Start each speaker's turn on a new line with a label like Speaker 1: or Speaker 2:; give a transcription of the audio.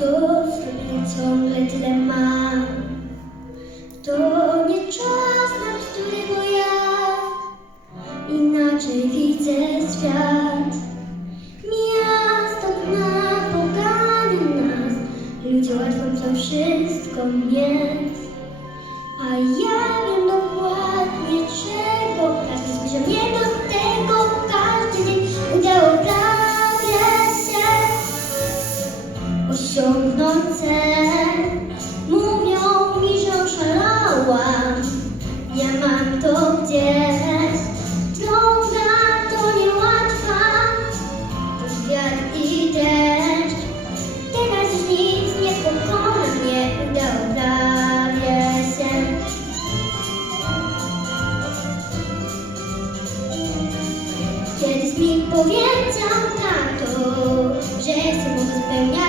Speaker 1: zrobienia ciągle tyle mam. To nie czas na bzdury, bo ja inaczej widzę świat. Miasto napogany nas, ludzie łatwo chcą wszystko mieć. A ja osiągnąć cel. Mówią mi, że oszalałam, ja mam to gdzieś. Droga to niełatwa, to wiatr i deszcz. Teraz już nic nie pokona mnie, udało prawie się. Kiedyś mi powiedział tato, że chcę spełniać